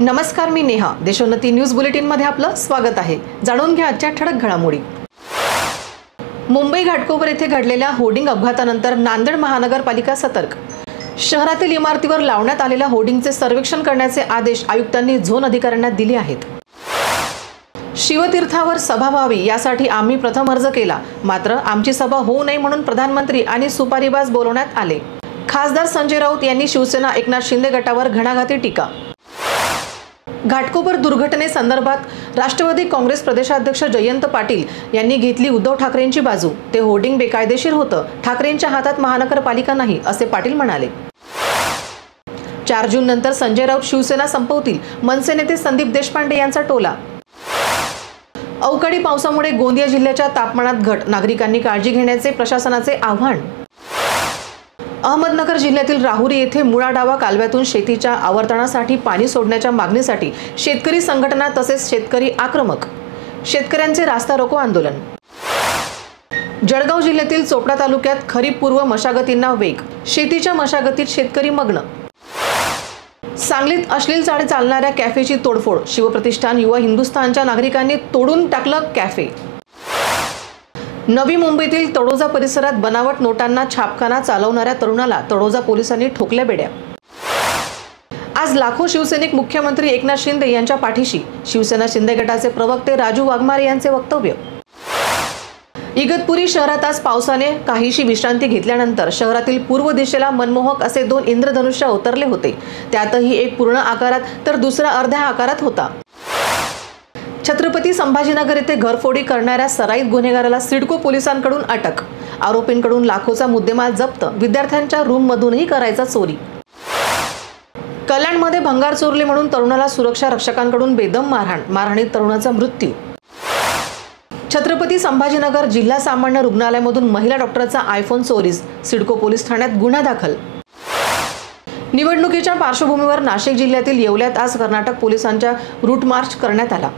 नमस्कार, मी Neha. Deshonnati news bulletin मध्ये आपलं स्वागत आहे. जाणून घ्या आजच्या ठळक घडामोडी. मुंबई घाटकोपर येथे घडलेल्या होर्डिंग अपघातानंतर नांदेड महानगरपालिका सतर्क. शहरातील इमारतीवर लावण्यात आलेल्या होर्डिंगचे सर्वेक्षण करण्याचे आदेश आयुक्तांनी झोन अधिकाऱ्यांना दिले आहेत. शिवतीर्थावर सभा व्हावी यासाठी आम्ही प्रथम अर्ज केला, मात्र आमची सभा होऊ नये म्हणून प्रधानमंत्री आणि सुपारीबाज बोलवण्यात आले. खासदार संजय राऊत यांनी शिवसेना एकनाथ शिंदे गटावर घणाघाती टीका. घाटकोपर दुर्घटनेसंदर्भात राष्ट्रवादी काँग्रेस प्रदेशाध्यक्ष जयंत पाटील यांनी घेतली उद्धव ठाकरेंची बाजू. ते होर्डिंग बेकायदेशीर होतं, ठाकरेंच्या हातात महानगरपालिका नाही असे पाटील म्हणाले. 4 जून नंतर संजय राऊत शिवसेना संपवतील, मनसे नेते संदीप देशपांडे यांचा टोला. अवकाळी पावसामुळे गोंदिया जिल्ह्याच्या तापमानात घट, नागरिकांनी काळजी घेण्याचे प्रशासनाचे आवाहन. अहमदनगर जिल्ह्यातील राहुरी येथे मुळा डावा कालव्यातून शेतीच्या आवर्तनासाठी पाणी सोडण्याच्या मागणीसाठी शेतकरी संघटना तसेच शेतकरी आक्रमक. शेतकऱ्यांचे रास्ता रोको आंदोलन. जळगाव जिल्ह्यातील चोपडा तालुक्यात खरीप पूर्व मशागतींना वेग, शेतीच्या मशागतीत शेतकरी मग्न. सांगलीत अश्लील चाळे चालणाऱ्या कॅफेची तोडफोड, शिवप्रतिष्ठान युवा हिंदुस्थानच्या नागरिकांनी तोडून टाकलं कॅफे. नवी मुंबईतील तळोजा परिसरात बनावट नोटांना छापखाना चालवणाऱ्या तरुणाला तळोजा पोलिसांनी ठोकल्या बेड्या. आज लाखो शिवसैनिक मुख्यमंत्री एकनाथ शिंदे यांच्या पाठीशी, शिवसेना शिंदे गटाचे प्रवक्ते राजू वाघमारे यांचे वक्तव्य. इगतपुरी शहरात आज पावसाने काहीशी विश्रांती घेतल्यानंतर शहरातील पूर्व दिशेला मनमोहक असे 2 इंद्रधनुष्य अवतरले होते. त्यातही एक पूर्ण आकारात तर दुसरा अर्ध्या आकारात होता. छत्रपती संभाजीनगर येथे घरफोडी करणाऱ्या सराईत गुन्हेगाराला सिडको पोलिसांकडून अटक. आरोपींकडून लाखोचा मुद्देमाल जप्त, विद्यार्थ्यांच्या रूममधूनही करायचा चोरी. कल्याणमध्ये भंगार चोरले म्हणून तरुणाला सुरक्षा रक्षकांकडून बेदम मारहाण, मारहाणीत तरुणाचा मृत्यू. छत्रपती संभाजीनगर जिल्हा सामान्य रुग्णालयामधून महिला डॉक्टरचा आयफोन चोरीस, सिडको पोलीस ठाण्यात गुन्हा दाखल. निवडणुकीच्या पार्श्वभूमीवर नाशिक जिल्ह्यातील येवल्यात आज कर्नाटक पोलिसांच्या रूट मार्च करण्यात आला.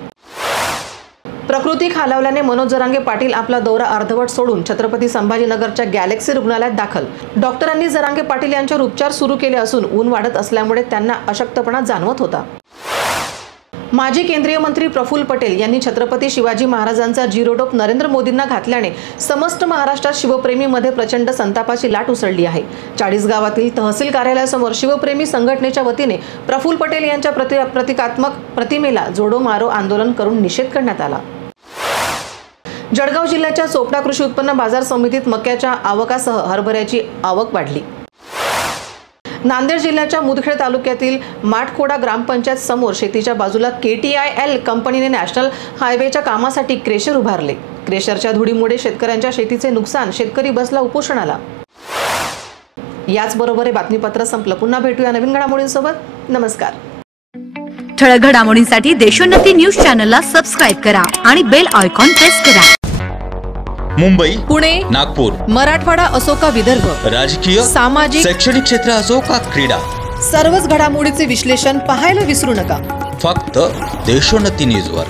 प्रकृती खालावल्याने मनोज जरांगे पाटील आपला दौरा अर्धवट सोडून छत्रपती संभाजीनगरच्या गॅलेक्सी रुग्णालयात दाखल. डॉक्टरांनी जरांगे पाटील यांच्यावर उपचार सुरू केले असून ऊन वाढत असल्यामुळे त्यांना अशक्तपणा जाणवत होता. माजी केंद्रीय मंत्री प्रफुल्ल पटेल यांनी छत्रपती शिवाजी महाराजांचा जीरोटोप नरेंद्र मोदींना घातल्याने समस्त महाराष्ट्रात शिवप्रेमीमध्ये प्रचंड संतापाची लाट उसळली आहे. 40 गावातील तहसील कार्यालयासमोर शिवप्रेमी संघटनेच्या वतीने प्रफुल्ल पटेल यांच्या प्रतिकात्मक प्रतिमेला जोडो मारो आंदोलन करून निषेध करण्यात आला. जळगाव जिल्ह्याच्या चोपडा कृषी उत्पन्न बाजार समितीत मक्याच्या आवकासह हरभऱ्याची आवक वाढली. नांदेड जिल्ह्याच्या मुदखेड तालुक्यातील माठखोडा ग्रामपंचायत समोर शेतीच्या बाजूला KTIL कंपनीने नॅशनल हायवेच्या कामासाठी क्रेशर उभारले. क्रेशरच्या धुळीमुळे शेतकऱ्यांच्या शेतीचे नुकसान, शेतकरी बसला उपोषणाला. याचबरोबर हे बातमीपत्र संपलं. पुन्हा भेटूया नवीन घडामोडींसोबत. नमस्कार. ठळक घडामोडींसाठी देशोन्नती न्यूज चॅनलला सबस्क्राइब करा आणि बेल आयकॉन प्रेस करा. मुंबई, पुणे, नागपूर, मराठवाडा असो का विदर्भ, राजकीय, सामाजिक, शैक्षणिक क्षेत्र असो का क्रीडा, सर्वच घडामोडीचे विश्लेषण पाहायला विसरू नका. फक्त देशोन्नती न्यूजवर.